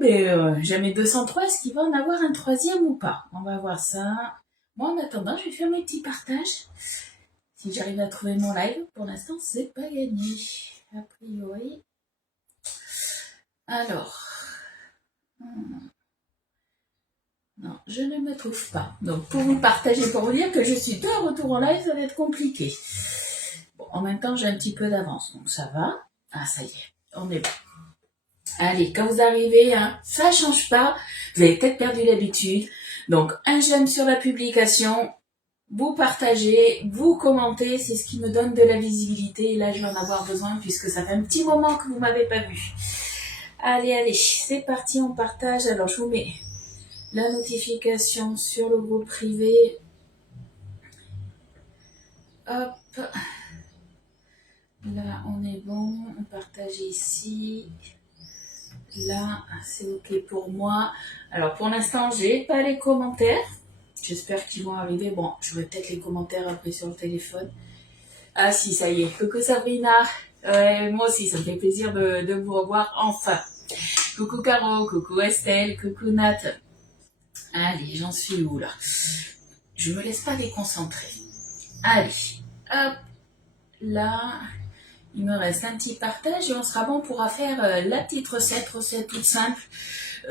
mais jamais 203, est-ce qu'il va en avoir un troisième ou pas? On va voir ça. Moi, en attendant, je vais faire mes petits partages. Si j'arrive à trouver mon live, pour l'instant, c'est pas gagné. A priori. Alors. Non, je ne me trouve pas. Donc, pour vous partager, pour vous dire que je suis de retour en live, ça va être compliqué. Bon, en même temps, j'ai un petit peu d'avance, donc ça va. Ah, ça y est, on est bon. Allez, quand vous arrivez, hein, ça change pas. Vous avez peut-être perdu l'habitude. Donc, un j'aime sur la publication. Vous partagez, vous commentez, c'est ce qui me donne de la visibilité. Et là, je vais en avoir besoin puisque ça fait un petit moment que vous ne m'avez pas vu. Allez, c'est parti, on partage. Alors, je vous mets la notification sur le groupe privé. Hop. Là, on est bon. On partage ici. Là, c'est OK pour moi. Alors, pour l'instant, j'ai pas les commentaires. J'espère qu'ils vont arriver. Bon, j'aurai peut-être les commentaires après sur le téléphone. Ah si, ça y est. Coucou Sabrina. Moi aussi, ça me fait plaisir de vous revoir enfin. Coucou Caro, coucou Estelle, coucou Nat. Allez, j'en suis où là? Je me laisse pas déconcentrer. Allez, hop, là, il me reste un petit partage et on sera bon pour faire la petite recette toute simple.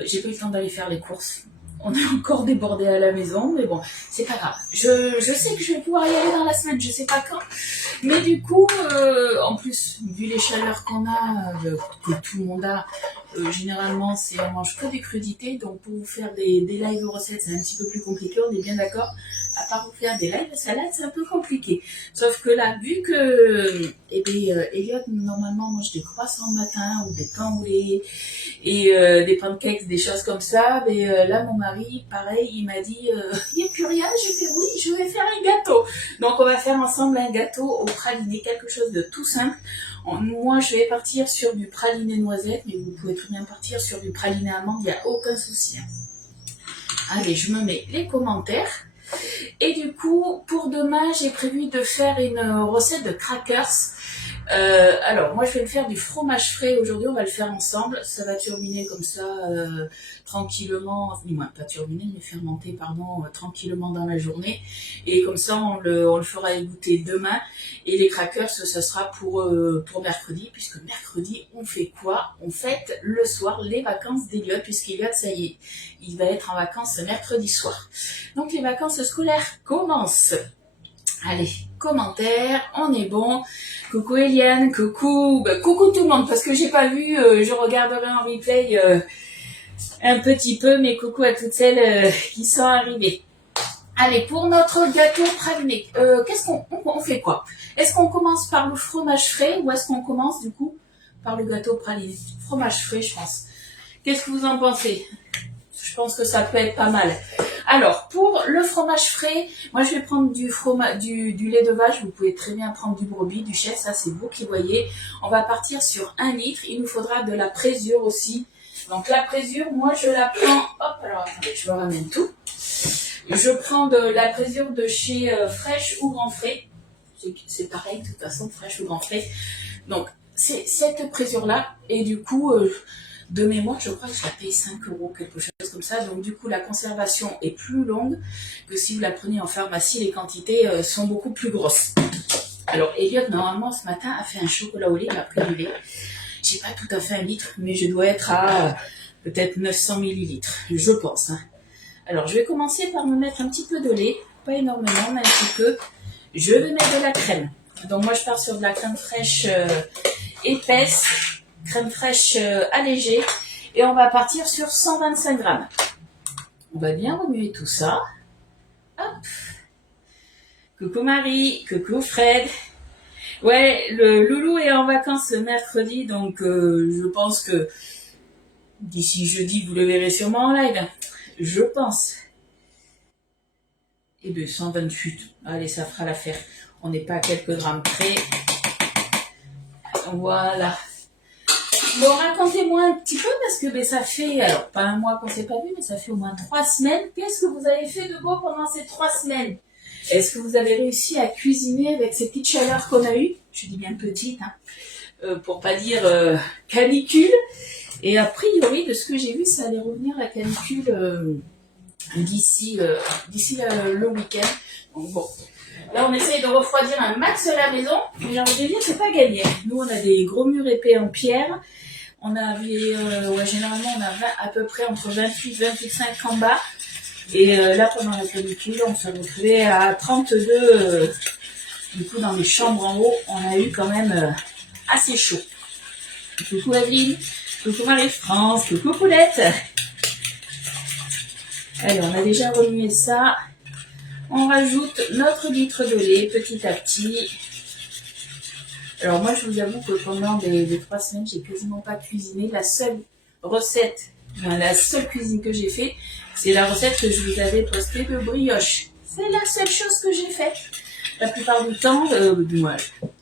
J'ai pas eu le temps d'aller faire les courses. On est encore débordé à la maison, mais bon, c'est pas grave. Je sais que je vais pouvoir y aller dans la semaine, je sais pas quand. Mais du coup, en plus, vu les chaleurs qu'on a, que tout le monde a, généralement, on mange que des crudités. Donc, pour vous faire des live recettes, c'est un petit peu plus compliqué, on est bien d'accord. À part vous faire des lives salades, c'est un peu compliqué. Sauf que là, vu que Elliot, normalement, mange des croissants le matin, ou des pains au lait, et des pancakes, des choses comme ça, mais là, mon mari, pareil, il m'a dit, il n'y a plus rien. J'ai fait, oui, je vais faire un gâteau. Donc, on va faire ensemble un gâteau au praliné, quelque chose de tout simple. Moi, je vais partir sur du praliné noisette, mais vous pouvez très bien partir sur du praliné amande, il n'y a aucun souci. Allez, je me mets les commentaires. Et du coup, pour demain, j'ai prévu de faire une recette de crackers. Alors, moi, je vais me faire du fromage frais. Aujourd'hui, on va le faire ensemble. Ça va turbiner comme ça, tranquillement. Du moins, pas turbiner, mais fermenter, pardon, tranquillement dans la journée. Et comme ça, on le fera égoutter demain. Et les crackers, ça sera pour mercredi, puisque mercredi, on fait quoi? On fête le soir les vacances d'Eliott, puisqu'Eliott, ça y est, il va être en vacances mercredi soir. Donc, les vacances scolaires commencent. Allez, commentaires, on est bon. Coucou Eliane, coucou tout le monde, parce que j'ai pas vu, je regarderai en replay un petit peu, mais coucou à toutes celles qui sont arrivées. Allez, pour notre gâteau praliné, qu'est-ce qu'on fait quoi? Est-ce qu'on commence par le fromage frais ou est-ce qu'on commence du coup par le gâteau praliné? Fromage frais, je pense. Qu'est-ce que vous en pensez? Je pense que ça peut être pas mal. Alors, pour le fromage frais, moi je vais prendre du lait de vache. Vous pouvez très bien prendre du brebis, du chèvre, ça c'est vous qui voyez. On va partir sur 1 litre. Il nous faudra de la présure aussi. Donc la présure, moi je la prends... Hop, alors attendez, je vous ramène tout. Je prends de la présure de chez Fraîche ou Grand Frais. C'est pareil, de toute façon, Fraîche ou Grand Frais. Donc, c'est cette présure-là. Et du coup... de mémoire, je crois que je la paye 5 €, quelque chose comme ça. Donc, du coup, la conservation est plus longue que si vous la prenez en pharmacie. Les quantités sont beaucoup plus grosses. Alors, Elliot, normalement, ce matin, a fait un chocolat au lait, il a pris du lait. J'ai pas tout à fait 1 litre, mais je dois être à peut-être 900 millilitres, je pense. Hein. Alors, je vais commencer par me mettre un petit peu de lait. Pas énormément, mais un petit peu. Je vais mettre de la crème. Donc, moi, je pars sur de la crème fraîche épaisse. Crème fraîche allégée et on va partir sur 125 grammes. On va bien remuer tout ça. Hop. Coucou Marie, coucou Fred. Ouais, le loulou est en vacances ce mercredi, donc je pense que d'ici jeudi, vous le verrez sûrement en live. Je pense. Et bien 128, allez, ça fera l'affaire. On n'est pas à quelques grammes près. Voilà. Bon, racontez-moi un petit peu parce que ça fait, alors pas un mois qu'on s'est pas vu, mais ça fait au moins 3 semaines. Qu'est-ce que vous avez fait de beau pendant ces 3 semaines? Est-ce que vous avez réussi à cuisiner avec ces petites chaleurs qu'on a eues? Je dis bien petites, hein, pour pas dire canicule. Et a priori, de ce que j'ai vu, ça allait revenir la canicule d'ici le week-end. Donc bon, là on essaye de refroidir un max la maison, mais j'ai envie de dire c'est pas gagné. Nous on a des gros murs épais en pierre. On avait, généralement on a à peu près entre 28 et 25 en bas. Et là pendant la canicule, on s'est retrouvé à 32. Du coup dans les chambres en haut, on a eu quand même assez chaud. Coucou Evelyne, coucou Marie-France, coucou Poulette. Allez, on a déjà remué ça. On rajoute notre litre de lait petit à petit. Alors moi, je vous avoue que pendant les 3 semaines, j'ai quasiment pas cuisiné. La seule recette, la seule cuisine que j'ai fait, c'est la recette que je vous avais postée de brioche. C'est la seule chose que j'ai faite. La plupart du temps,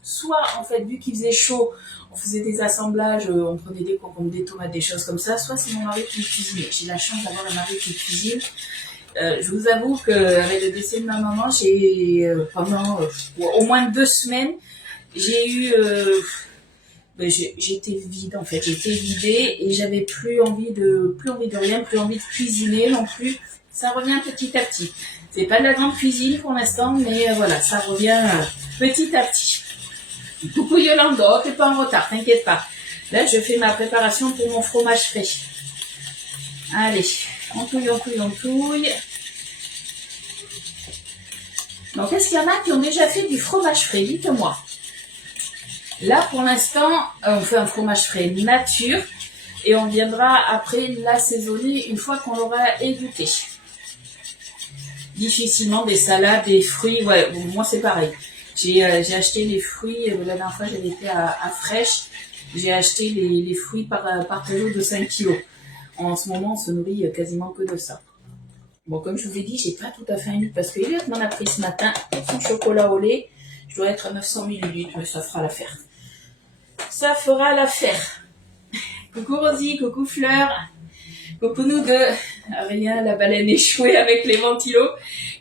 soit en fait, vu qu'il faisait chaud, on faisait des assemblages, on prenait des concombres, des tomates, des choses comme ça, soit c'est mon mari qui cuisinait. J'ai la chance d'avoir un mari qui cuisine. Je vous avoue qu'avec le décès de ma maman, j'ai pendant au moins 2 semaines, j'ai eu, j'étais vide en fait, j'étais vidée et j'avais plus envie de rien, plus envie de cuisiner non plus. Ça revient petit à petit. C'est pas de la grande cuisine pour l'instant, mais voilà, ça revient petit à petit. Coucou Yolanda, t'es pas en retard, t'inquiète pas. Là, je fais ma préparation pour mon fromage frais. Allez, on touille. Donc, est-ce qu'il y en a qui ont déjà fait du fromage frais? Dites-moi. Là, pour l'instant, on fait un fromage frais nature et on viendra après l'assaisonner une fois qu'on l'aura égoutté. Difficilement des salades, des fruits, ouais, bon, moi c'est pareil. J'ai acheté les fruits, la dernière fois j'avais été à Fraîche, j'ai acheté les fruits par kilo de 5 kilos. En ce moment, on se nourrit quasiment que de ça. Bon, comme je vous ai dit, j'ai pas tout à fait un litre parce que Elliot m'en a pris ce matin pour son chocolat au lait. Je dois être à 900 ml, mais ça fera l'affaire. Ça fera l'affaire. Coucou Rosie, coucou Fleur, coucou nous deux. Rien, la baleine échouée avec les ventilos.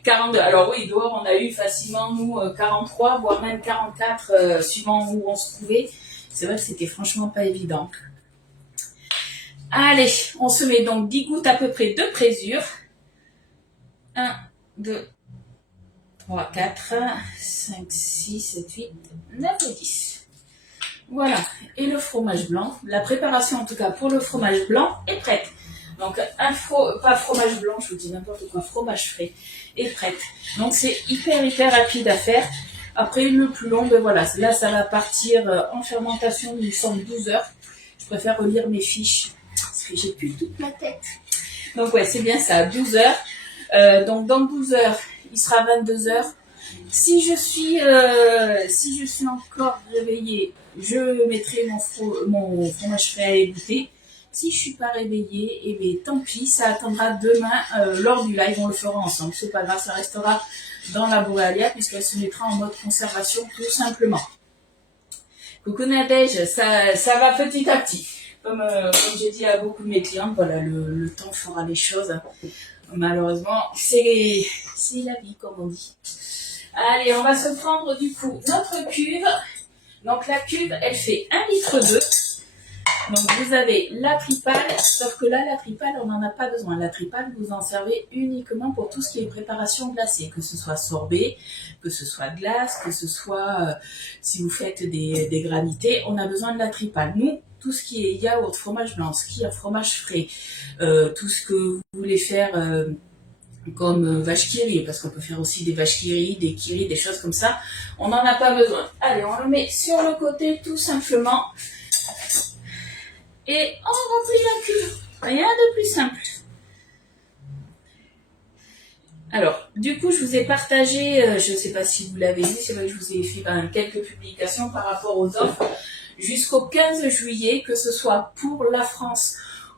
42. Alors oui, dehors, on a eu facilement, nous, 43, voire même 44, suivant où on se trouvait. C'est vrai que c'était franchement pas évident. Allez, on se met donc 10 gouttes à peu près de présure. 1, 2, 3, 4, 5, 6, 7, 8, 9 et 10. Voilà. Et le fromage blanc, la préparation en tout cas pour le fromage blanc est prête. Donc, pas fromage blanc, je vous dis n'importe quoi, fromage frais est prête. Donc, c'est hyper rapide à faire. Après, le plus long, ben voilà, là, ça va partir en fermentation, il me semble 12 heures. Je préfère relire mes fiches parce que j'ai plus toute ma tête. Donc, ouais, c'est bien ça, 12 heures. Donc, dans 12 heures, il sera 22 heures. Si je suis encore réveillée, je mettrai mon fromage frais à égoutter. Si je suis pas réveillée, eh bien, tant pis, ça attendra demain lors du live, on le fera ensemble. C'est pas grave, ça restera dans la Boréalia puisqu'elle se mettra en mode conservation tout simplement. Coucou Nadège, ça va petit à petit. Comme j'ai dit à beaucoup de mes clients, voilà, le temps fera les choses. Malheureusement, c'est la vie, comme on dit. Allez, on va se prendre du coup notre cuve. Donc la cuve, elle fait 1,2 litre. Donc vous avez la tripale, sauf que là, la tripale, on n'en a pas besoin. La tripale, vous en servez uniquement pour tout ce qui est préparation glacée, que ce soit sorbet, que ce soit glace, que ce soit, si vous faites des granités, on a besoin de la tripale. Nous, tout ce qui est yaourt, fromage blanc, ski, fromage frais, tout ce que vous voulez faire comme vache qui rit, parce qu'on peut faire aussi des vaches qui rit, des kiri, des choses comme ça, on n'en a pas besoin. Allez, on le met sur le côté tout simplement. Et on remplit la cuve. Rien de plus simple. Alors, du coup, je vous ai partagé, je ne sais pas si vous l'avez vu, c'est vrai que je vous ai fait quelques publications par rapport aux offres. Jusqu'au 15 juillet, que ce soit pour la France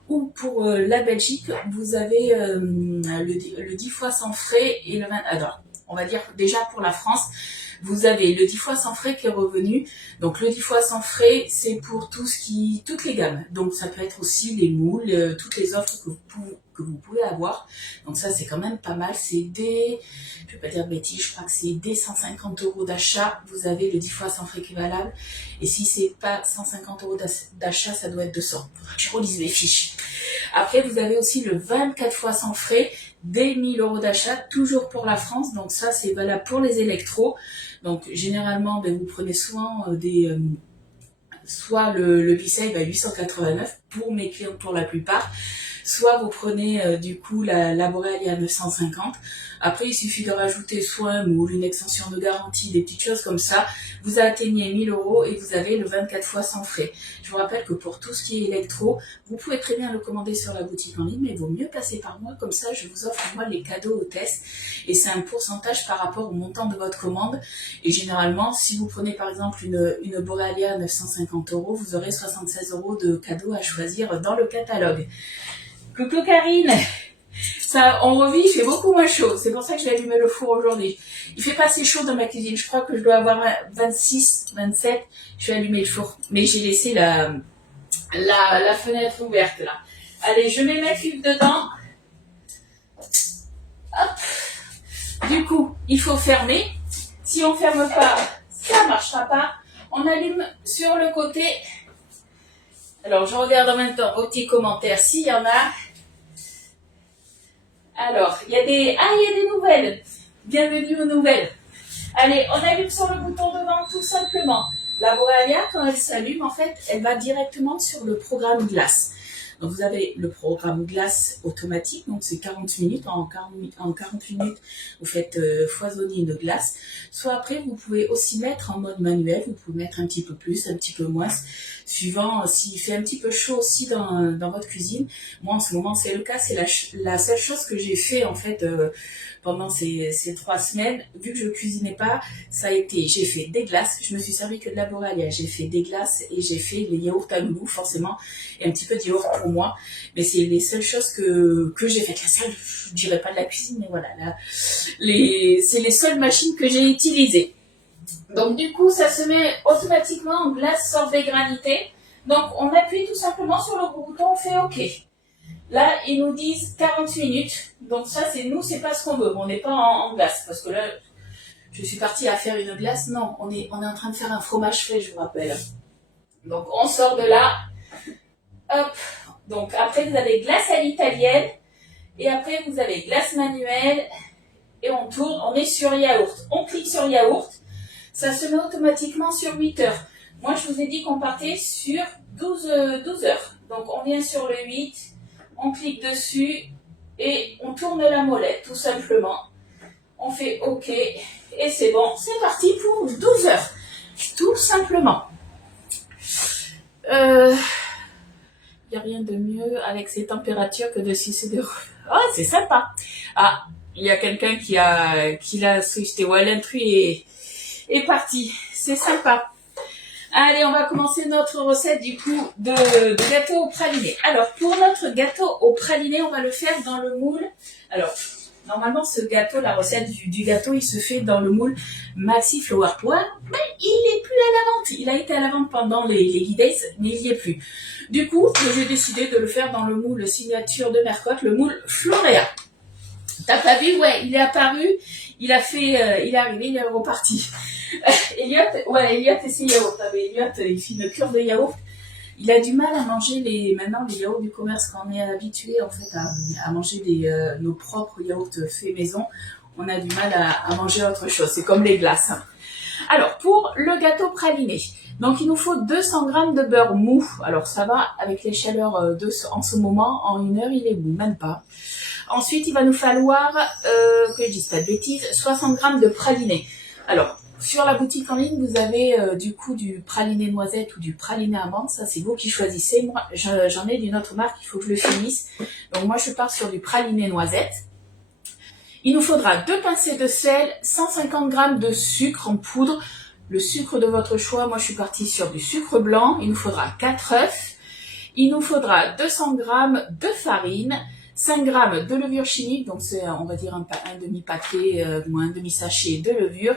ou pour la Belgique, vous avez le 10 fois sans frais et le 20... Alors, on va dire déjà pour la France, Vous avez le 10 fois sans frais qui est revenu. Donc le 10 fois sans frais, c'est pour toutes les gammes. Donc ça peut être aussi les moules, toutes les offres que vous pouvez avoir. Donc ça, c'est quand même pas mal. C'est des, je vais pas dire de bêtises, je crois que c'est des 150 € d'achat. Vous avez le 10 fois sans frais qui est valable. Et si c'est pas 150 € d'achat, ça doit être 200. Je relise les fiches. Après, vous avez aussi le 24 fois sans frais, des 1000 € d'achat, toujours pour la France. Donc ça, c'est valable pour les électros. Donc généralement, vous prenez souvent soit le B-Save à 889 pour mes clients pour la plupart, soit vous prenez du coup la Borealia à 950. Après, il suffit de rajouter soit un moule, une extension de garantie, des petites choses comme ça. Vous atteignez 1000 € et vous avez le 24 fois sans frais. Je vous rappelle que pour tout ce qui est électro, vous pouvez très bien le commander sur la boutique en ligne, mais il vaut mieux passer par moi. Comme ça, je vous offre moi les cadeaux au test. Et c'est un pourcentage par rapport au montant de votre commande. Et généralement, si vous prenez par exemple une Borealia à 950 €, vous aurez 76 € de cadeaux à choisir dans le catalogue. Coucou Karine! Ça, on revit, il fait beaucoup moins chaud. C'est pour ça que j'ai allumé le four aujourd'hui. Il fait pas assez chaud dans ma cuisine. Je crois que je dois avoir 26, 27. Je vais allumer le four. Mais j'ai laissé la fenêtre ouverte là. Allez, je mets ma cuve dedans. Hop. Du coup, il faut fermer. Si on ferme pas, ça marchera pas. On allume sur le côté. Alors, je regarde en même temps vos petits commentaires s'il y en a. Alors, il y a des nouvelles. Bienvenue aux nouvelles. Allez, on allume sur le bouton devant tout simplement. La Borealia, quand elle s'allume, en fait, elle va directement sur le programme glace. Donc, vous avez le programme glace automatique. Donc, c'est 40 minutes. En 40 minutes, vous faites foisonner une glace. Soit après, vous pouvez aussi mettre en mode manuel. Vous pouvez mettre un petit peu plus, un petit peu moins, suivant s'il fait un petit peu chaud aussi dans votre cuisine. Moi, en ce moment, c'est le cas. C'est la seule chose que j'ai fait, en fait, pendant ces 3 semaines. Vu que je cuisinais pas, j'ai fait des glaces. Je me suis servi que de la Borealia. J'ai fait des glaces et j'ai fait les yaourts à loulou, forcément, et un petit peu de yaourt pour moi. Mais c'est les seules choses que j'ai faites. La seule, je dirais pas de la cuisine, mais voilà, c'est les seules machines que j'ai utilisées. Donc du coup, ça se met automatiquement en glace sorbet granité. Donc on appuie tout simplement sur le bouton, on fait OK. Là, ils nous disent 40 minutes. Donc ça, c'est pas ce qu'on veut. On n'est pas en glace. Parce que là, je suis partie à faire une glace. Non, on est en train de faire un fromage frais, je vous rappelle. Donc on sort de là. Hop. Donc après, vous avez glace à l'italienne. Et après, vous avez glace manuelle. Et on tourne, on est sur yaourt. On clique sur yaourt. Ça se met automatiquement sur 8 heures. Moi, je vous ai dit qu'on partait sur 12 heures. Donc, on vient sur le 8, on clique dessus et on tourne la molette, tout simplement. On fait OK et c'est bon. C'est parti pour 12 heures, tout simplement. Il n'y a rien de mieux avec ces températures que de sucer des... Oh, c'est sympa. Ah, il y a quelqu'un qui l'a switché. Ouais, l'intrus est parti. C'est sympa. Allez, on va commencer notre recette du coup de gâteau au praliné. Alors, pour notre gâteau au praliné, on va le faire dans le moule. Alors, normalement, ce gâteau, la recette du gâteau, il se fait dans le moule Maxi Flower Power, mais il n'est plus à la vente. Il a été à la vente pendant les Guidays, mais il n'y est plus. Du coup, j'ai décidé de le faire dans le moule signature de Mercotte, le moule Floréa. T'as pas vu? Ouais, il est apparu, il est arrivé, il est reparti. Elliot et ses yaourts. Elliot, il fait une cure de yaourt. Il a du mal à manger maintenant les yaourts du commerce quand on est habitué en fait à manger nos propres yaourts faits maison. On a du mal à manger autre chose. C'est comme les glaces. Alors, pour le gâteau praliné, donc il nous faut 200 g de beurre mou. Alors ça va avec les chaleurs en ce moment, en 1 heure il est mou, même pas. Ensuite, il va nous falloir, que je dise pas de bêtises, 60 g de praliné. Alors, sur la boutique en ligne, vous avez du coup du praliné noisette ou du praliné amande. Ça, c'est vous qui choisissez. Moi, j'en ai d'une autre marque, il faut que je le finisse. Donc moi, je pars sur du praliné noisette. Il nous faudra 2 pincées de sel, 150 g de sucre en poudre. Le sucre de votre choix, moi je suis partie sur du sucre blanc. Il nous faudra 4 œufs. Il nous faudra 200 g de farine, 5 grammes de levure chimique, donc c'est on va dire un demi-paquet ou un demi-sachet de levure.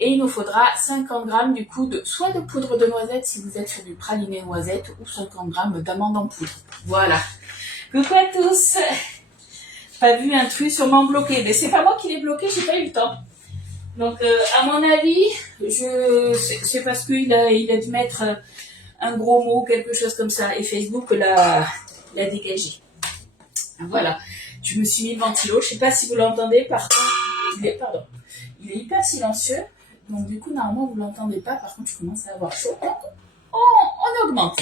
Et il nous faudra 50 grammes du coup soit de poudre de noisette si vous êtes sur du praliné noisette ou 50 grammes d'amandes en poudre. Voilà. Coucou à tous. Pas vu un truc sûrement bloqué, mais c'est pas moi qui l'ai bloqué, j'ai pas eu le temps. Donc à mon avis, c'est parce qu'il a dû mettre un gros mot, quelque chose comme ça, et Facebook l'a dégagé. Voilà, je me suis mis le ventilo, je sais pas si vous l'entendez, par contre, il est hyper silencieux, donc du coup normalement vous l'entendez pas, par contre je commence à avoir chaud, on augmente.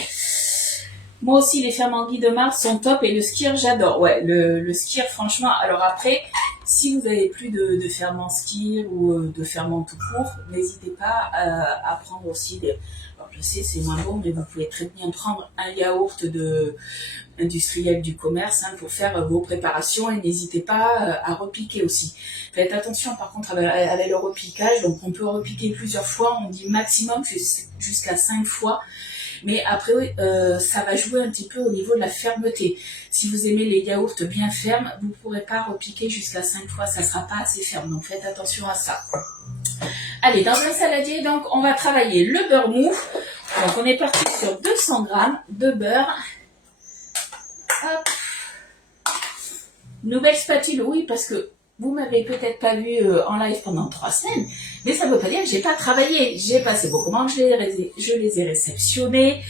Moi aussi les ferments de Mars sont top et le skir j'adore, ouais, le skir franchement, alors après, si vous avez plus de ferment skir ou de ferment tout court, n'hésitez pas à prendre aussi des... Alors je sais c'est moins bon, mais vous pouvez très bien prendre un yaourt industriel du commerce pour faire vos préparations et n'hésitez pas à repiquer aussi. Faites attention par contre avec le repiquage, donc on peut repiquer plusieurs fois, on dit maximum jusqu'à 5 fois. Mais après, ça va jouer un petit peu au niveau de la fermeté. Si vous aimez les yaourts bien fermes, vous ne pourrez pas repiquer jusqu'à 5 fois, ça ne sera pas assez ferme. Donc faites attention à ça. Allez, dans un saladier, donc on va travailler le beurre mou. Donc on est parti sur 200 grammes de beurre. Hop. Nouvelle spatule, oui, parce que vous m'avez peut-être pas vu en live pendant 3 semaines, mais ça ne veut pas dire que j'ai pas travaillé. J'ai passé vos commandes, je les ai réceptionnées,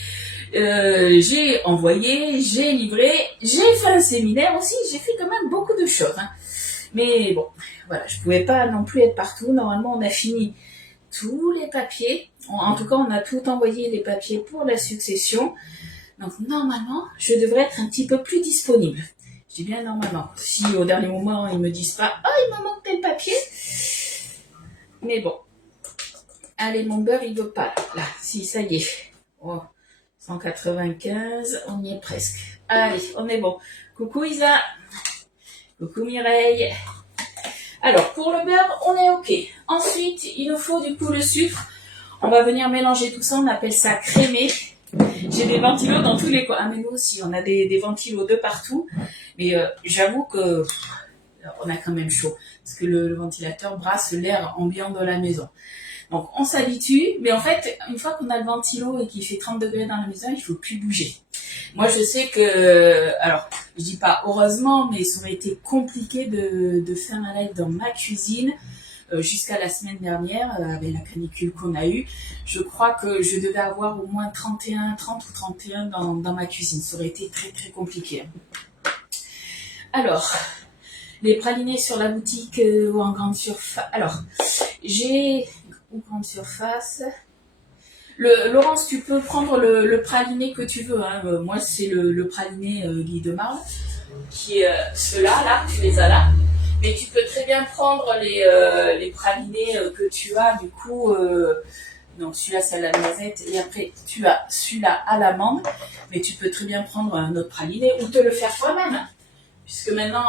j'ai envoyé, j'ai livré, j'ai fait un séminaire aussi, j'ai fait quand même beaucoup de choses. Mais bon, voilà, je pouvais pas non plus être partout. Normalement, on a fini tous les papiers. En tout cas, on a tout envoyé les papiers pour la succession. Donc normalement, je devrais être un petit peu plus disponible. Je dis bien normalement. Si au dernier moment, ils me disent pas « Oh, il me manque tel papier !» Mais bon. Allez, mon beurre, il veut pas. Là, si, ça y est. Oh, 195, on y est presque. Allez, on est bon. Coucou Isa. Coucou Mireille. Alors, pour le beurre, on est OK. Ensuite, il nous faut du coup le sucre. On va venir mélanger tout ça. On appelle ça crémer. J'ai des ventilos dans tous les coins. Ah, mais nous aussi, on a des ventilos de partout. Mais j'avoue que on a quand même chaud. Parce que le ventilateur brasse l'air ambiant de la maison. Donc, on s'habitue. Mais en fait, une fois qu'on a le ventilo et qu'il fait 30 degrés dans la maison, il ne faut plus bouger. Moi, je sais que... Alors, je dis pas heureusement, mais ça aurait été compliqué de faire un live dans ma cuisine. Jusqu'à la semaine dernière, avec la canicule qu'on a eue, je crois que je devais avoir au moins 30 ou 31 dans ma cuisine. Ça aurait été très très compliqué. Alors, les pralinés sur la boutique ou en grande surface. Alors, j'ai... Ou grande surface... Laurence, tu peux prendre le praliné que tu veux. Moi, c'est le praliné Guy de Marle, qui est ceux-là, là, tu les as là. Mais tu peux très bien prendre les pralinés que tu as, du coup, donc celui-là c'est à la noisette, et après tu as celui-là à l'amande, mais tu peux très bien prendre un autre praliné ou te le faire toi-même. Puisque maintenant,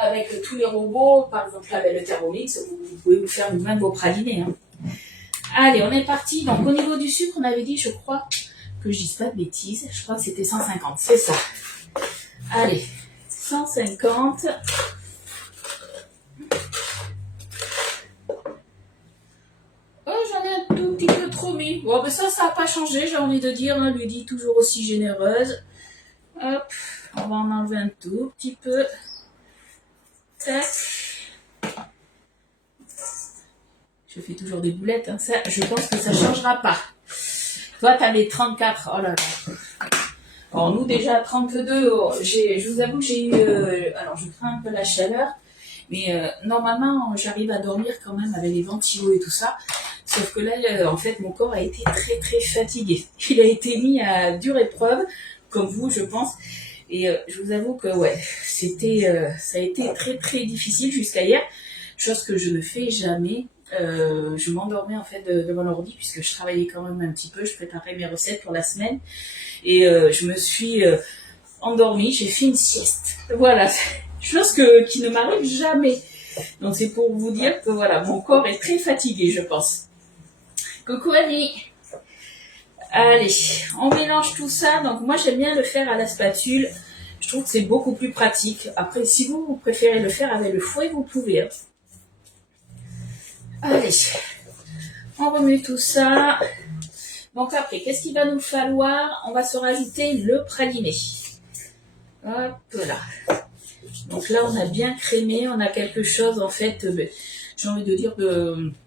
avec tous les robots, par exemple avec le Thermomix, vous pouvez vous faire vous-même vos pralinés. Allez, on est parti. Donc au niveau du sucre, on avait dit, je crois, que je dise pas de bêtises, je crois que c'était 150, c'est ça. Allez, 150. J'en ai un tout petit peu trop mis. Bon, ben ça n'a pas changé, j'ai envie de dire. Ludie, toujours aussi généreuse. Hop, on va en enlever un tout petit peu. Tac. Je fais toujours des boulettes. Ça, je pense que ça ne changera pas. Toi, tu avais 34. Oh là là. Alors, nous, déjà, 32. Je vous avoue que j'ai eu... alors, je crains un peu la chaleur. Mais normalement, j'arrive à dormir quand même avec les ventilos et tout ça. Sauf que là, en fait, mon corps a été très très fatigué. Il a été mis à dure épreuve, comme vous, je pense. Et je vous avoue que ouais, ça a été très très difficile jusqu'à hier. Chose que je ne fais jamais. Je m'endormais en fait devant l'ordi puisque je travaillais quand même un petit peu. Je préparais mes recettes pour la semaine. Et je me suis endormie. J'ai fait une sieste. Voilà. Chose qui ne m'arrive jamais. Donc c'est pour vous dire que voilà, mon corps est très fatigué, je pense. Coucou Annie. Allez, on mélange tout ça. Donc moi j'aime bien le faire à la spatule. Je trouve que c'est beaucoup plus pratique. Après, si vous préférez le faire avec le fouet, vous pouvez. Hein. Allez, on remet tout ça. Donc après, qu'est-ce qu'il va nous falloir? On va se rajouter le praliné. Hop là. Donc là, on a bien crémé, on a quelque chose en fait, j'ai envie de dire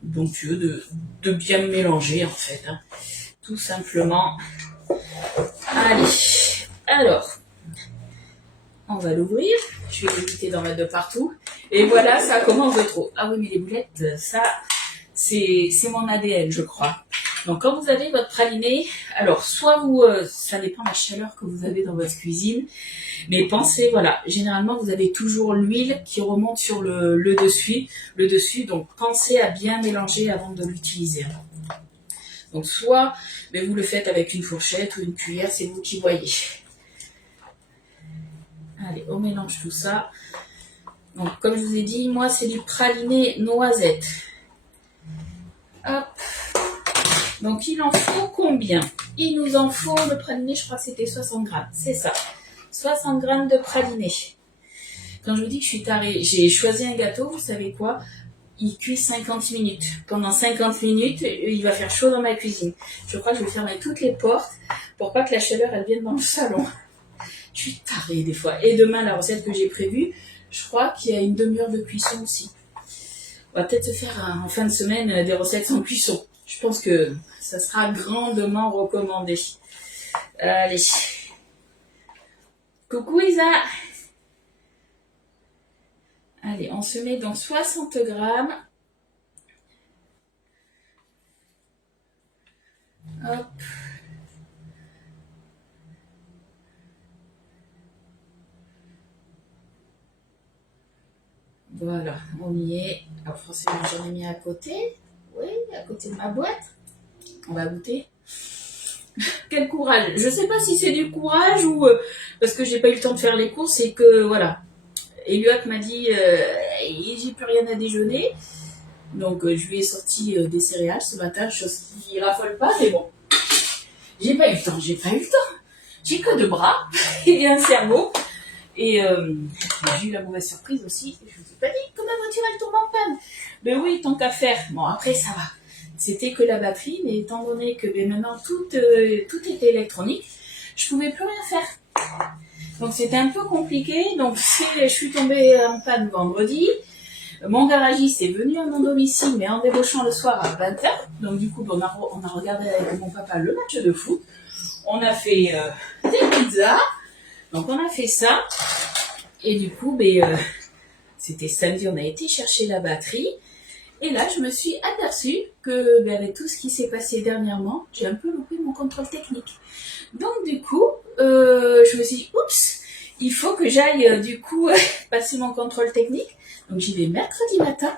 d'onctueux, de bien mélanger en fait. Hein. Tout simplement. Allez, alors, on va l'ouvrir. Je vais éviter d'en mettre de partout. Et voilà, ça commence de trop. Ah oui, mais les boulettes, ça, c'est mon ADN, je crois. Donc quand vous avez votre praliné, alors soit vous, ça dépend de la chaleur que vous avez dans votre cuisine, mais pensez, voilà, généralement vous avez toujours l'huile qui remonte sur le dessus, donc pensez à bien mélanger avant de l'utiliser. Donc soit mais vous le faites avec une fourchette ou une cuillère, c'est vous qui voyez. Allez, on mélange tout ça. Donc comme je vous ai dit, moi c'est du praliné noisette. Hop. Donc il en faut combien? Il nous en faut, le praliné, je crois que c'était 60 grammes, c'est ça. 60 grammes de praliné. Quand je vous dis que je suis tarée, j'ai choisi un gâteau, vous savez quoi? Il cuit 50 minutes. Pendant 50 minutes, il va faire chaud dans ma cuisine. Je crois que je vais fermer toutes les portes pour pas que la chaleur elle vienne dans le salon. Je suis tarée des fois. Et demain, la recette que j'ai prévue, je crois qu'il y a une demi-heure de cuisson aussi. On va peut-être se faire en fin de semaine des recettes sans cuisson. Je pense que ça sera grandement recommandé. Allez. Coucou Isa. Allez, on se met donc 60 grammes. Hop. Voilà, on y est. Alors forcément, j'en ai mis à côté. Oui, à côté de ma boîte. On va goûter. Quel courage. Je ne sais pas si c'est du courage ou parce que j'ai pas eu le temps de faire les courses et que voilà. Elliot m'a dit j'ai plus rien à déjeuner. Donc je lui ai sorti des céréales ce matin, chose qui raffole pas, mais bon. J'ai pas eu le temps. J'ai que 2 bras et un cerveau. Et j'ai eu la mauvaise surprise aussi. Je vous ai pas dit que ma voiture elle tombe en panne. Ben oui, tant qu'à faire. Bon après ça va. C'était que la batterie, mais étant donné que maintenant tout était électronique, je pouvais plus rien faire. Donc c'était un peu compliqué. Donc je suis tombée en panne vendredi. Mon garagiste est venu à mon domicile, mais en débauchant le soir à 20h. Donc du coup, on a regardé avec mon papa le match de foot. On a fait des pizzas. Donc on a fait ça. Et du coup, c'était samedi, on a été chercher la batterie. Et là, je me suis aperçue que avec tout ce qui s'est passé dernièrement, j'ai un peu loupé mon contrôle technique. Donc du coup, je me suis dit, oups, il faut que j'aille du coup passer mon contrôle technique. Donc j'y vais mercredi matin.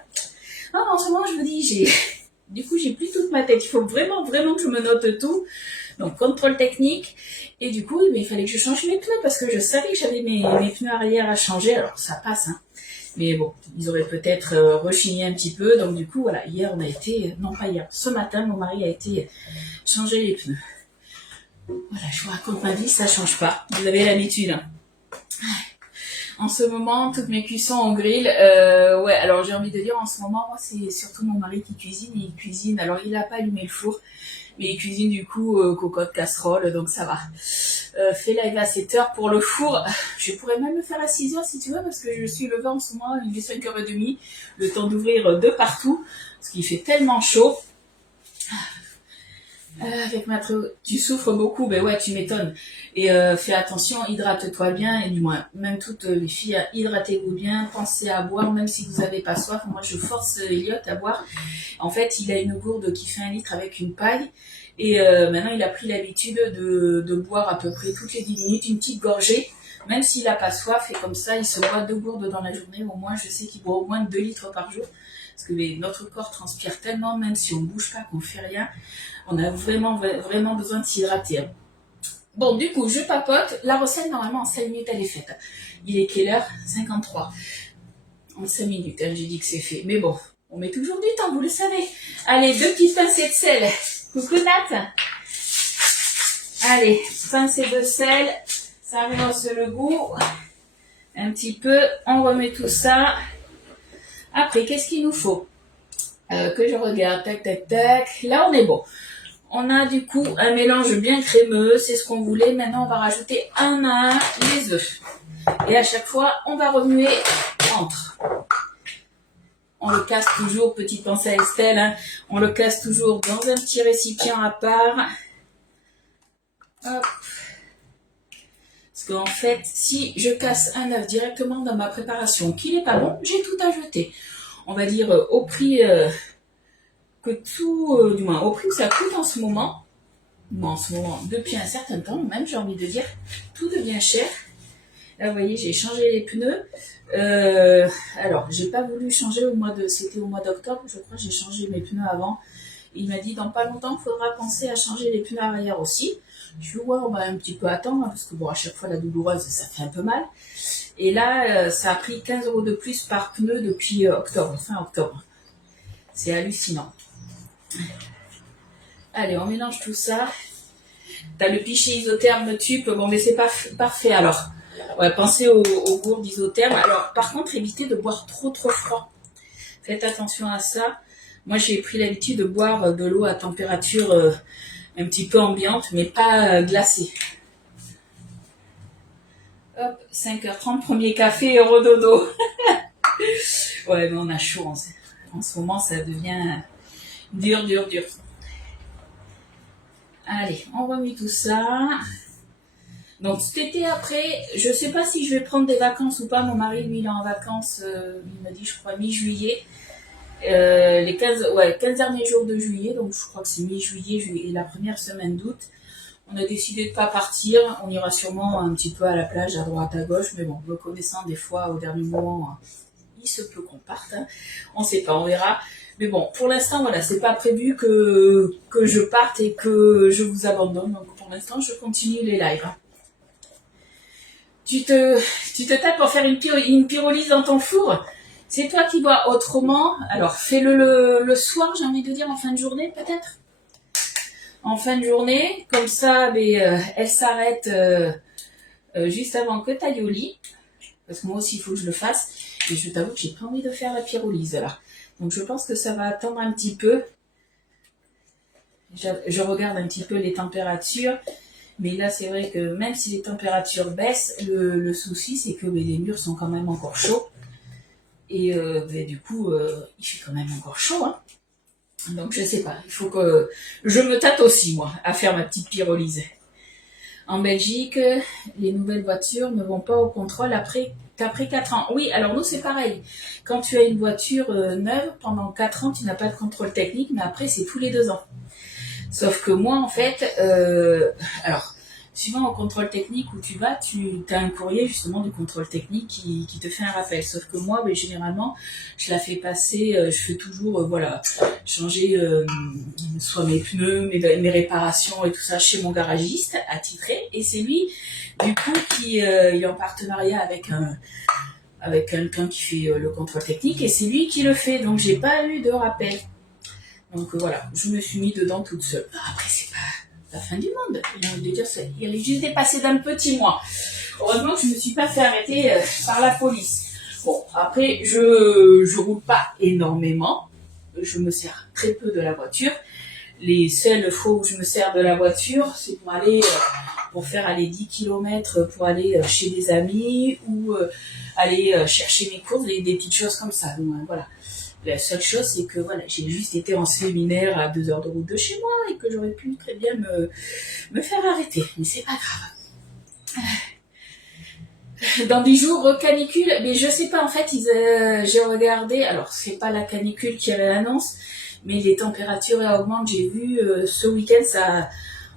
Alors, en ce moment, je me dis, j'ai plus toute ma tête. Il faut vraiment que je me note tout. Donc contrôle technique. Et du coup, il fallait que je change mes pneus parce que je savais que j'avais mes pneus arrière à changer. Alors ça passe, hein. Mais bon, ils auraient peut-être rechigné un petit peu. Donc du coup, voilà, hier on a été, non pas hier, ce matin, mon mari a été changer les pneus. Voilà, je vous raconte ma vie, ça change pas. Vous avez l'habitude. Hein. En ce moment, toutes mes cuissons au grill. Ouais, alors j'ai envie de dire, en ce moment, moi, c'est surtout mon mari qui cuisine. Et il cuisine, alors il n'a pas allumé le four. Mais il cuisine du coup cocotte, casserole, donc ça va. Fais live à 7h pour le four. Je pourrais même le faire à 6h si tu veux, parce que je suis levée en ce moment, il est 5h30, le temps d'ouvrir de partout, parce qu'il fait tellement chaud. Avec tu souffres beaucoup, ben ouais, tu m'étonnes. Et fais attention, hydrate-toi bien, et du moins, même toutes les filles, hydratez-vous bien, pensez à boire, même si vous n'avez pas soif. Moi, je force Elliot à boire. En fait, il a une gourde qui fait 1 litre avec une paille, et maintenant, il a pris l'habitude de boire à peu près toutes les 10 minutes, une petite gorgée, même s'il n'a pas soif, et comme ça, il se boit 2 gourdes dans la journée. Au moins, je sais qu'il boit au moins 2 litres par jour, parce que notre corps transpire tellement, même si on ne bouge pas, qu'on ne fait rien. On a vraiment besoin de s'hydrater. Bon, du coup, je papote. La recette, normalement, en 5 minutes, elle est faite. Il est quelle heure? 53. En 5 minutes, hein, j'ai dit que c'est fait. Mais bon, on met toujours du temps, vous le savez. Allez, 2 petites pincées de sel. Coucou Nat. Allez, pincée de sel. Ça rehausse le goût. Un petit peu, on remet tout ça. Après, qu'est-ce qu'il nous faut? Que je regarde, tac, tac, tac. Là, on est bon. On a du coup un mélange bien crémeux, c'est ce qu'on voulait. Maintenant, on va rajouter un à un les œufs. Et à chaque fois, on va remuer entre. On le casse toujours, petite pensée à Estelle, hein, on le casse toujours dans un petit récipient à part. Hop. Parce qu'en fait, si je casse un œuf directement dans ma préparation qui n'est pas bon, j'ai tout à jeter. On va dire au prix du moins au prix que ça coûte en ce moment. Bon, en ce moment, depuis un certain temps, même j'ai envie de dire, tout devient cher. Là, vous voyez, j'ai changé les pneus. Alors, j'ai pas voulu changer c'était au mois d'octobre, je crois, j'ai changé mes pneus avant. Il m'a dit, dans pas longtemps, il faudra penser à changer les pneus arrière aussi. Je lui ai dit, ouais, on va un petit peu attendre, hein, parce que bon, à chaque fois, la douloureuse, ça fait un peu mal. Et là, ça a pris 15 € de plus par pneu depuis fin octobre. C'est hallucinant. Allez, on mélange tout ça. T'as le pichet isotherme tube, bon, mais c'est pas parfait alors. Ouais, pensez aux gourdes isothermes. Alors, par contre, évitez de boire trop froid. Faites attention à ça. Moi, j'ai pris l'habitude de boire de l'eau à température un petit peu ambiante, mais pas glacée. Hop, 5h30, premier café, dodo. Ouais, mais on a chaud. En ce moment, ça devient dur. Allez, on remet tout ça. Donc cet été après, je sais pas si je vais prendre des vacances ou pas. Mon mari, lui, il est en vacances, il m'a dit, je crois, mi-juillet. Les 15 derniers jours de juillet, donc je crois que c'est mi-juillet et la première semaine d'août. On a décidé de pas partir. On ira sûrement un petit peu à la plage, à droite, à gauche. Mais bon, me connaissant des fois, au dernier moment, il se peut qu'on parte. Hein. On sait pas, on verra. Mais bon, pour l'instant, voilà, c'est pas prévu que je parte et que je vous abandonne. Donc pour l'instant, je continue les lives. Tu te tapes pour faire une pyrolyse dans ton four. C'est toi qui bois autrement. Alors fais-le le soir, j'ai envie de dire, en fin de journée peut-être. En fin de journée, comme ça, elle s'arrête juste avant que tu ailles au lit. Parce que moi aussi, il faut que je le fasse. Et je t'avoue que j'ai pas envie de faire la pyrolyse là. Donc je pense que ça va attendre un petit peu. Je regarde un petit peu les températures. Mais là, c'est vrai que même si les températures baissent, le souci, c'est que les murs sont quand même encore chauds. Et du coup, il fait quand même encore chaud. Hein. Donc, je sais pas. Il faut que je me tâte aussi, moi, à faire ma petite pyrolyse. En Belgique, les nouvelles voitures ne vont pas au contrôle qu'après 4 ans. Oui, alors nous, c'est pareil. Quand tu as une voiture neuve, pendant 4 ans, tu n'as pas de contrôle technique, mais après, c'est tous les 2 ans. Sauf que moi, en fait, alors, suivant au contrôle technique où tu vas, tu as un courrier justement du contrôle technique qui te fait un rappel. Sauf que moi, généralement, je la fais passer, je fais toujours, changer soit mes pneus, mes réparations et tout ça chez mon garagiste attitré. Et c'est lui, du coup, qui est en partenariat avec quelqu'un qui fait le contrôle technique et c'est lui qui le fait. Donc, j'ai pas eu de rappel. Donc voilà, je me suis mis dedans toute seule. Après, c'est pas la fin du monde. J'ai envie de dire, il est juste dépassé d'un petit mois. Heureusement que je ne me suis pas fait arrêter par la police. Bon, après, je roule pas énormément. Je me sers très peu de la voiture. Les seules fois où je me sers de la voiture, c'est pour faire 10 km pour aller chez des amis ou aller chercher mes courses, des petites choses comme ça. Donc, voilà. La seule chose, c'est que j'ai juste été en séminaire à 2 heures de route de chez moi et que j'aurais pu très bien me faire arrêter. Mais c'est pas grave. Dans des jours canicule, mais je sais pas, en fait, j'ai regardé, alors c'est pas la canicule qui annonce, mais les températures augmentent. J'ai vu ce week-end,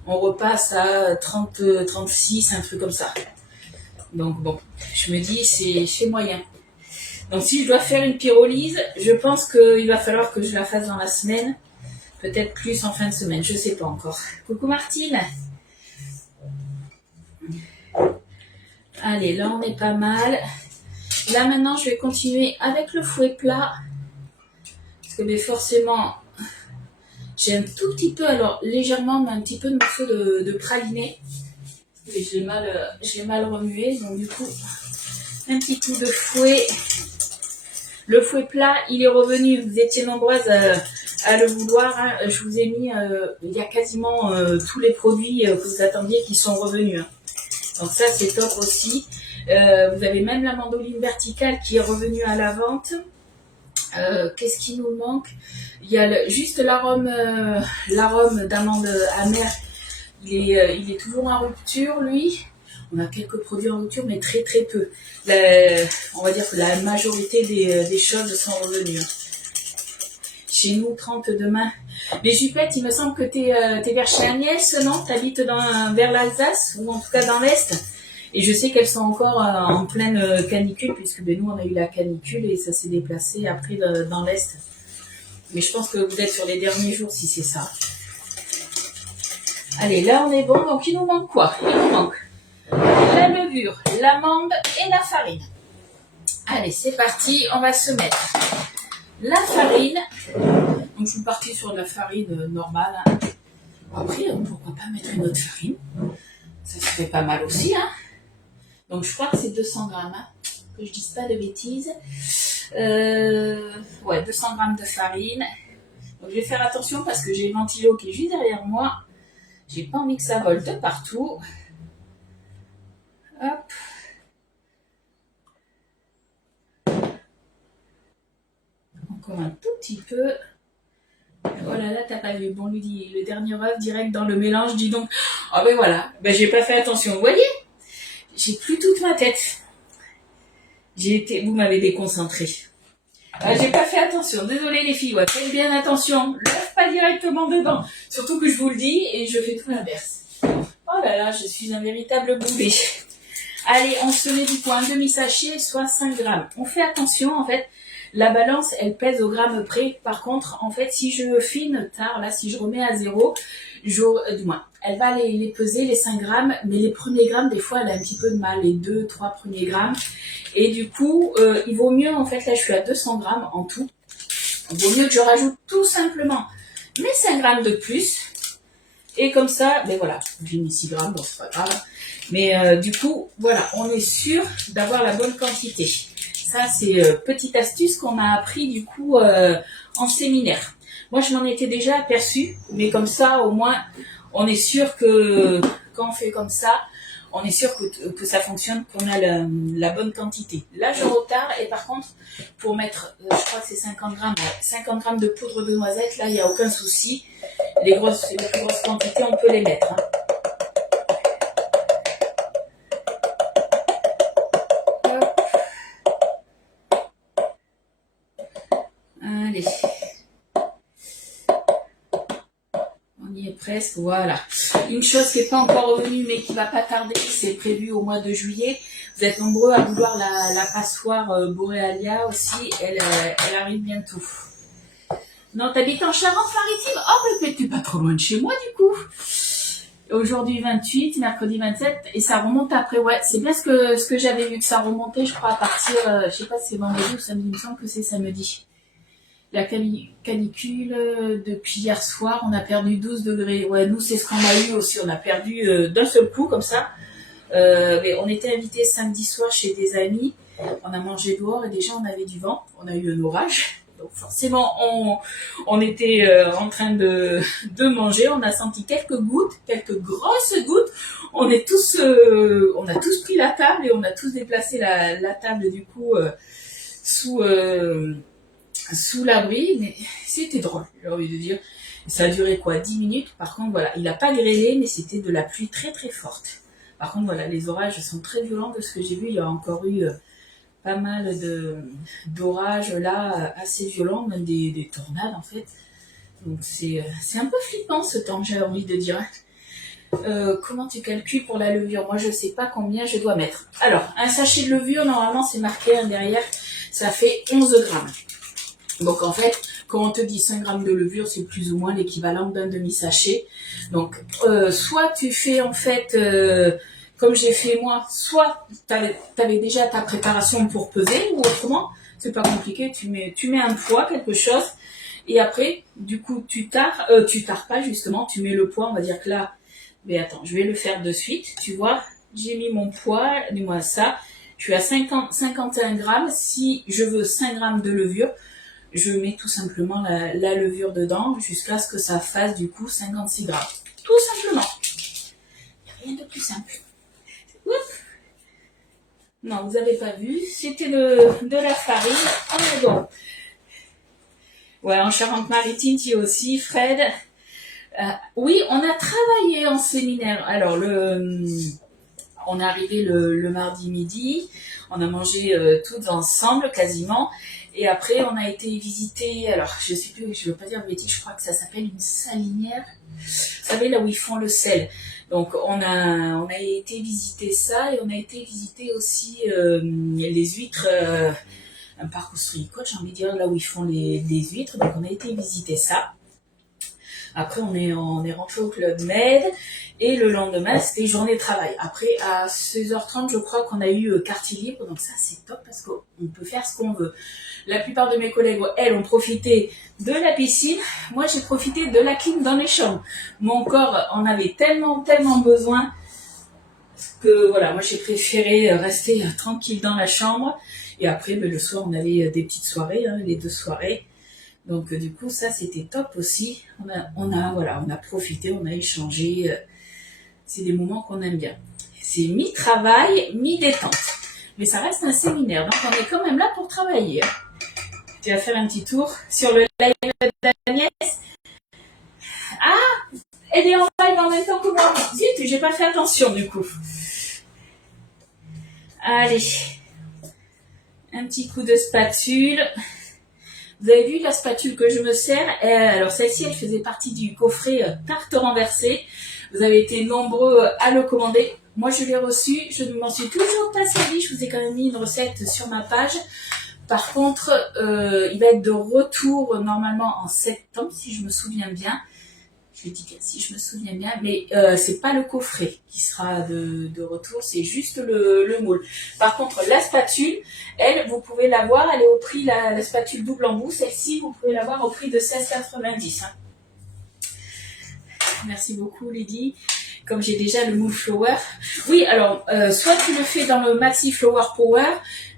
on repasse à 30, 36, un truc comme ça. Donc bon, je me dis, c'est moyen. Donc si je dois faire une pyrolyse, je pense qu'il va falloir que je la fasse dans la semaine. Peut-être plus en fin de semaine, je sais pas encore. Coucou Martine. Allez, là on est pas mal. Là maintenant je vais continuer avec le fouet plat. Parce que forcément, j'ai un tout petit peu, alors légèrement, mais un petit peu de morceaux de praliné. Et j'ai mal remué, donc du coup, un petit coup de fouet. Le fouet plat, il est revenu. Vous étiez nombreuses à le vouloir. Hein. Je vous ai mis, il y a quasiment tous les produits que vous attendiez qui sont revenus. Hein. Donc ça, c'est top aussi. Vous avez même la mandoline verticale qui est revenue à la vente. Qu'est-ce qui nous manque? Il y a juste l'arôme d'amande amère. Il est toujours en rupture, lui. On a quelques produits en rupture, mais très très peu. On va dire que la majorité des choses sont revenues. Chez nous, 30 demain. Les jupettes, il me semble que t'es vers chez Agnès, non? T'habites vers l'Alsace, ou en tout cas dans l'Est. Et je sais qu'elles sont encore en pleine canicule, puisque nous, on a eu la canicule et ça s'est déplacé après dans l'Est. Mais je pense que vous êtes sur les derniers jours, si c'est ça. Allez, là, on est bon. Donc, il nous manque quoi? Il nous manque la levure, l'amande et la farine. Allez, c'est parti. On va se mettre la farine. Donc, je suis partie sur de la farine normale. Hein. Après, pourquoi pas mettre une autre farine? Ça se fait pas mal aussi, hein. Donc, je crois que c'est 200 grammes, hein, que je dise pas de bêtises. Ouais, 200 grammes de farine. Donc, je vais faire attention parce que j'ai le ventilo qui est juste derrière moi. J'ai pas envie que ça vole de partout. Hop. Encore un tout petit peu. Oh là là, t'as pas vu. Bon, lui dit le dernier œuf direct dans le mélange. Dis donc. Ah ben voilà. Ben, j'ai pas fait attention. Vous voyez? J'ai plus toute ma tête. Vous m'avez déconcentré. J'ai pas fait attention. Désolée les filles. Ouais, faites bien attention. L'œuf pas directement dedans. Surtout que je vous le dis et je fais tout l'inverse. Oh là là, je suis un véritable boulet. Allez, on se met du coup un demi-sachet, soit 5 grammes. On fait attention, en fait, la balance, elle pèse au gramme près. Par contre, en fait, si je fine tard, là, si je remets à zéro, du moins, elle va les peser, les 5 grammes, mais les premiers grammes, des fois, elle a un petit peu de mal, les 2-3 premiers grammes. Et du coup, il vaut mieux, en fait, là, je suis à 200 grammes en tout. Il vaut mieux que je rajoute tout simplement mes 5 grammes de plus. Et comme ça, ben voilà, j'ai mis 6 grammes, bon, c'est pas grave. Mais du coup, voilà, on est sûr d'avoir la bonne quantité. Ça, c'est petite astuce qu'on a appris du coup en séminaire. Moi, je m'en étais déjà aperçue, mais comme ça, au moins, on est sûr que quand on fait comme ça, on est sûr que ça fonctionne, qu'on a la bonne quantité. Là, je retarde et par contre, pour mettre, je crois que c'est 50 grammes, ouais, 50 grammes de poudre de noisette, là, il n'y a aucun souci. Les plus grosses quantités, on peut les mettre. Hein. Allez. On y est presque, voilà. Une chose qui n'est pas encore revenue, mais qui va pas tarder, c'est prévu au mois de juillet. Vous êtes nombreux à vouloir la passoire Borealia aussi. Elle arrive bientôt. Non, t'habites en Charente-Maritime? Oh, mais t'es pas trop loin de chez moi, du coup. Aujourd'hui 28, mercredi 27, et ça remonte après. Ouais, c'est bien ce que j'avais vu que ça remontait, je crois, à partir, je sais pas si c'est vendredi ou samedi, il me semble que c'est samedi. La canicule, depuis hier soir, on a perdu 12 degrés. Ouais, nous, c'est ce qu'on a eu aussi. On a perdu d'un seul coup, comme ça. Mais on était invités samedi soir chez des amis. On a mangé dehors et déjà, on avait du vent. On a eu un orage. Donc forcément, on était en train de manger. On a senti quelques gouttes, quelques grosses gouttes. On a tous pris la table et on a tous déplacé la table, du coup, sous l'abri, mais c'était drôle, j'ai envie de dire. Ça a duré 10 minutes. Par contre, voilà, il n'a pas grêlé, mais c'était de la pluie très très forte. Par contre, voilà, les orages sont très violents de ce que j'ai vu. Il y a encore eu pas mal d'orages là, assez violents, même des tornades en fait. Donc c'est un peu flippant ce temps, j'ai envie de dire. Comment tu calcules pour la levure? Moi, je sais pas combien je dois mettre. Alors, un sachet de levure, normalement, c'est marqué derrière, ça fait 11 grammes. Donc en fait, quand on te dit 5 grammes de levure, c'est plus ou moins l'équivalent d'un demi-sachet. Donc soit tu fais en fait, comme j'ai fait moi, soit tu avais déjà ta préparation pour peser, ou autrement, c'est pas compliqué, tu mets un poids, quelque chose, et après, du coup, tu tares pas justement, tu mets le poids, on va dire que là, Mais attends, je vais le faire de suite. Tu vois, j'ai mis mon poids, dis-moi ça. Je suis à 51 grammes. Si je veux 5 grammes de levure, je mets tout simplement la levure dedans jusqu'à ce que ça fasse du coup 56 grammes. Tout simplement. Il n'y a rien de plus simple. Oups. Non, vous n'avez pas vu. C'était de la farine. Oh, mais bon. Ouais, en Charente-Maritime, tu aussi, Fred. Oui, on a travaillé en séminaire. Alors, on est arrivé le mardi midi. On a mangé toutes ensemble, quasiment. Et après, on a été visiter, alors je sais plus, je veux pas dire de bêtises, je crois que ça s'appelle une salinière. Vous savez, là où ils font le sel. Donc, on a été visiter ça et on a été visiter aussi les huîtres, un parc ostréicole, j'ai envie de dire, là où ils font les huîtres. Donc, on a été visiter ça. Après, on est rentré au Club Med et le lendemain, c'était journée de travail. Après, à 16h30, je crois qu'on a eu quartier libre. Donc ça, c'est top parce qu'on peut faire ce qu'on veut. La plupart de mes collègues, elles, ont profité de la piscine. Moi, j'ai profité de la clim dans les chambres. Mon corps en avait tellement, tellement besoin que voilà, moi, j'ai préféré rester tranquille dans la chambre. Et après, le soir, on avait des petites soirées, les 2 soirées. Donc du coup, ça c'était top aussi. On a profité, on a échangé. C'est des moments qu'on aime bien. C'est mi-travail, mi-détente. Mais ça reste un séminaire, donc on est quand même là pour travailler. Tu vas faire un petit tour sur le live d'Agnès. Ah, elle est en live en même temps que moi. Zut, j'ai pas fait attention du coup. Allez, un petit coup de spatule. Vous avez vu la spatule que je me sers? Alors celle-ci, elle faisait partie du coffret tarte renversée. Vous avez été nombreux à le commander. Moi, je l'ai reçu. Je ne m'en suis toujours pas servi. Je vous ai quand même mis une recette sur ma page. Par contre, il va être de retour normalement en septembre, si je me souviens bien. Je dis que si je me souviens bien, mais c'est pas le coffret qui sera de retour, c'est juste le moule. Par contre, la spatule, elle, vous pouvez l'avoir, elle est au prix, la spatule double embout, celle-ci, vous pouvez l'avoir au prix de 16,90 €. Hein. Merci beaucoup, Lydie. Comme j'ai déjà le moule flower. Oui, alors, soit tu le fais dans le Maxi Flower Power,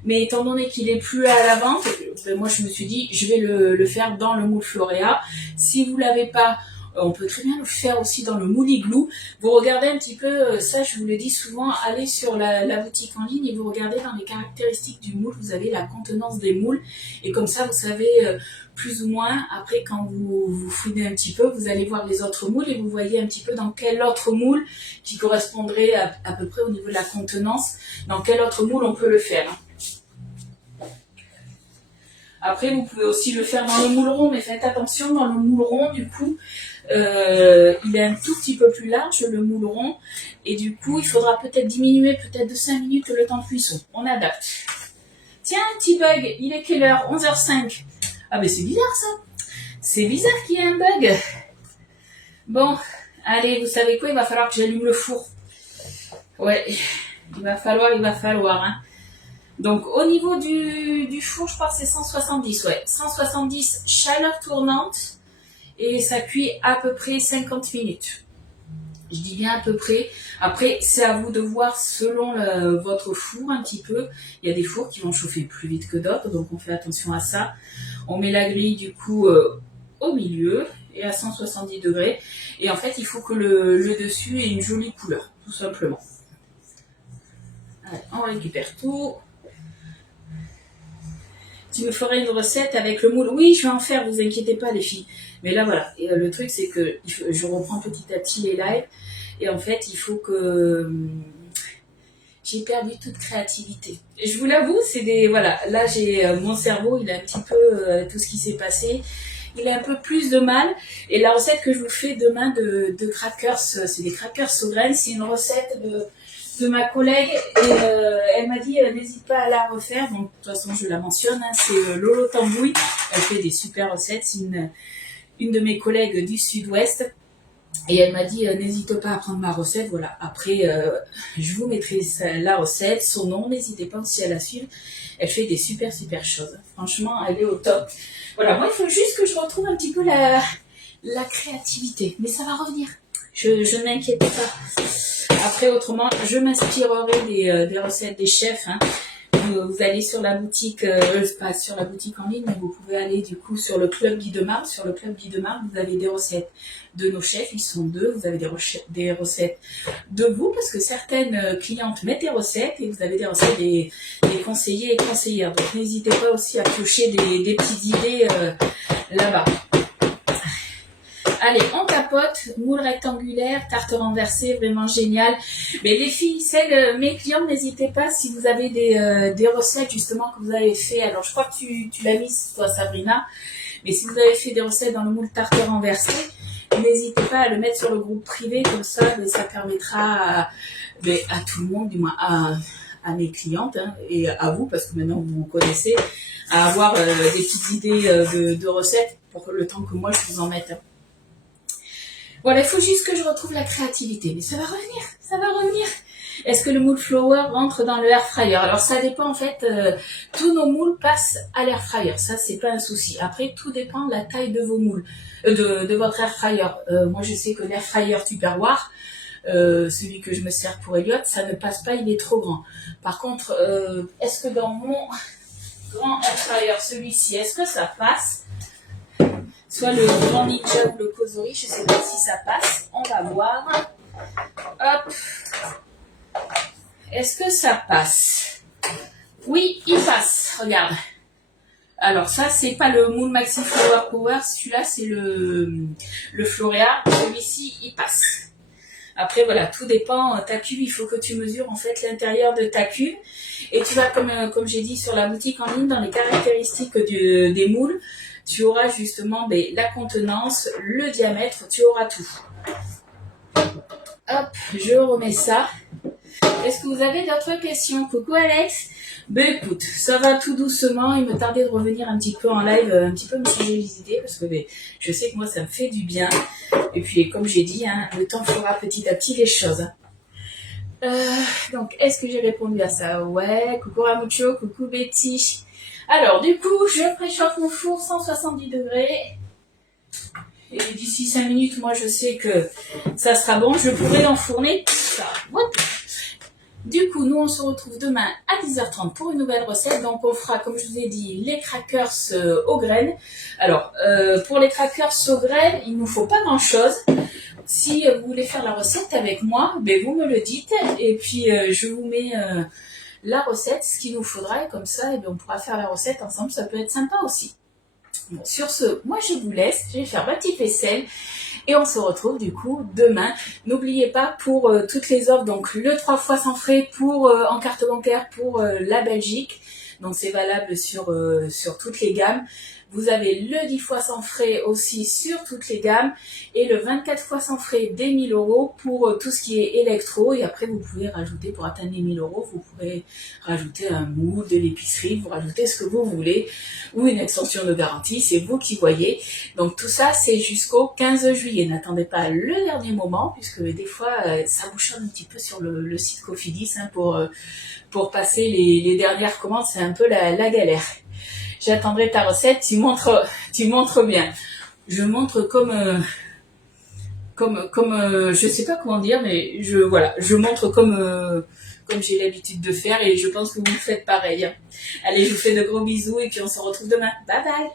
mais étant donné qu'il est plus à la vente, moi je me suis dit, je vais le faire dans le moule Florea. Si vous l'avez pas, on peut très bien le faire aussi dans le moule Igloo. Vous regardez un petit peu, ça je vous le dis souvent, allez sur la boutique en ligne et vous regardez dans les caractéristiques du moule, vous avez la contenance des moules. Et comme ça, vous savez plus ou moins, après quand vous fouinez un petit peu, vous allez voir les autres moules et vous voyez un petit peu dans quel autre moule qui correspondrait à peu près au niveau de la contenance, dans quel autre moule on peut le faire. Après, vous pouvez aussi le faire dans le moule rond, mais faites attention, dans le moule rond, du coup, il est un tout petit peu plus large, le moule rond, et du coup, il faudra peut-être diminuer peut-être de 5 minutes le temps de cuisson. On adapte. Tiens, un petit bug, il est quelle heure? 11h05. Ah mais c'est bizarre ça. C'est bizarre qu'il y ait un bug. Bon, allez, vous savez quoi? Il va falloir que j'allume le four. Ouais, il va falloir. Hein. Donc au niveau du four, je crois que c'est 170. Ouais, 170 chaleur tournante et ça cuit à peu près 50 minutes. Je dis bien à peu près. Après, c'est à vous de voir selon votre four un petit peu. Il y a des fours qui vont chauffer plus vite que d'autres, donc on fait attention à ça. On met la grille du coup au milieu et à 170 degrés. Et en fait, il faut que le dessus ait une jolie couleur, tout simplement. Allez, on récupère tout. Tu me ferais une recette avec le moule? Oui, je vais en faire, vous inquiétez pas les filles. Mais là voilà, et, le truc c'est que je reprends petit à petit les lives. Et en fait, il faut que... j'ai perdu toute créativité. Et je vous l'avoue, c'est des... Voilà, là, j'ai mon cerveau, il a un petit peu... tout ce qui s'est passé, il a un peu plus de mal. Et la recette que je vous fais demain de crackers, c'est des crackers aux graines. C'est une recette de ma collègue. Et elle m'a dit, n'hésite pas à la refaire. Donc, de toute façon, je la mentionne. Hein, c'est Lolo Tambouille. Elle fait des super recettes. C'est une de mes collègues du sud-ouest. Et elle m'a dit, n'hésite pas à prendre ma recette. Voilà. Après, je vous mettrai la recette, son nom. N'hésitez pas aussi à la suivre. Elle fait des super choses. Franchement, elle est au top. Voilà. Moi, il faut juste que je retrouve un petit peu la créativité. Mais ça va revenir. Je ne m'inquiète pas. Après, autrement, je m'inspirerai des recettes des chefs. Hein. Vous allez sur la boutique, pas sur la boutique en ligne, mais vous pouvez aller du coup sur le Club Guy de Marbre. Sur le Club Guy de Marbre, vous avez des recettes de nos chefs, ils sont deux. Vous avez des recettes de vous, parce que certaines clientes mettent des recettes et vous avez des recettes des conseillers et conseillères. Donc n'hésitez pas aussi à piocher des petites idées là-bas. Allez, on capote, moule rectangulaire, tarte renversée, vraiment génial. Mais les filles, mes clientes, n'hésitez pas si vous avez des recettes justement que vous avez fait. Alors, je crois que tu l'as mis toi, Sabrina. Mais si vous avez fait des recettes dans le moule tarte renversée, n'hésitez pas à le mettre sur le groupe privé. Comme ça, ça permettra à tout le monde, du moins à mes clientes hein, et à vous, parce que maintenant vous me connaissez, à avoir des petites idées de recettes pour le temps que moi je vous en mette. Voilà, il faut juste que je retrouve la créativité. Mais ça va revenir, ça va revenir. Est-ce que le moule flower rentre dans le air fryer? Alors ça dépend en fait, tous nos moules passent à l'air fryer, ça c'est pas un souci. Après tout dépend de la taille de vos moules, de votre air fryer. Moi je sais que l'air fryer Tupperware, celui que je me sers pour Elliot, ça ne passe pas, il est trop grand. Par contre, est-ce que dans mon grand air fryer, celui-ci, est-ce que ça passe? Soit le grand ninja ou le Kozori, je ne sais pas si ça passe. On va voir. Hop. Est-ce que ça passe? Oui, il passe. Regarde. Alors ça, c'est pas le Moule Maxi Flower Power. Celui-là, c'est le Florea. Celui-ci, il passe. Après, voilà, tout dépend. Ta cuve, il faut que tu mesures en fait l'intérieur de ta cuve. Et tu vas, comme j'ai dit sur la boutique en ligne, dans les caractéristiques des moules, tu auras justement la contenance, le diamètre, tu auras tout. Hop, je remets ça. Est-ce que vous avez d'autres questions? Coucou Alex. Ben écoute, ça va tout doucement. Il me tardait de revenir un petit peu en live, un petit peu me changer les idées, parce que je sais que moi ça me fait du bien. Et puis comme j'ai dit, hein, le temps fera petit à petit les choses. Donc, est-ce que j'ai répondu à ça? Ouais, coucou Ramucho, coucou Betty. Alors, du coup, je préchauffe mon four 170 degrés. Et d'ici 5 minutes, moi, je sais que ça sera bon. Je pourrai l'enfourner tout ça. What? Du coup, nous, on se retrouve demain à 10h30 pour une nouvelle recette. Donc, on fera, comme je vous ai dit, les crackers aux graines. Alors, pour les crackers aux graines, il ne nous faut pas grand-chose. Si vous voulez faire la recette avec moi, vous me le dites. Et puis, je vous mets la recette, ce qu'il nous faudra. Et comme ça, on pourra faire la recette ensemble. Ça peut être sympa aussi. Bon, sur ce, moi, je vous laisse. Je vais faire ma petite vaisselle. Et on se retrouve du coup demain. N'oubliez pas pour toutes les offres, donc le 3 fois sans frais pour en carte bancaire pour la Belgique. Donc c'est valable sur toutes les gammes. Vous avez le 10 fois sans frais aussi sur toutes les gammes et le 24 fois sans frais des 1000 € pour tout ce qui est électro. Et après, vous pouvez rajouter, pour atteindre les 1000 €, vous pourrez rajouter un moule, de l'épicerie, vous rajoutez ce que vous voulez ou une extension de garantie, c'est vous qui voyez. Donc tout ça, c'est jusqu'au 15 juillet. N'attendez pas le dernier moment puisque des fois, ça bouchonne un petit peu sur le site Cofidis hein, pour passer les dernières commandes. C'est un peu la galère. J'attendrai ta recette, tu montres bien. Je montre comme je sais pas comment dire, mais je montre comme j'ai l'habitude de faire et je pense que vous le faites pareil. Allez, je vous fais de gros bisous et puis on se retrouve demain. Bye bye.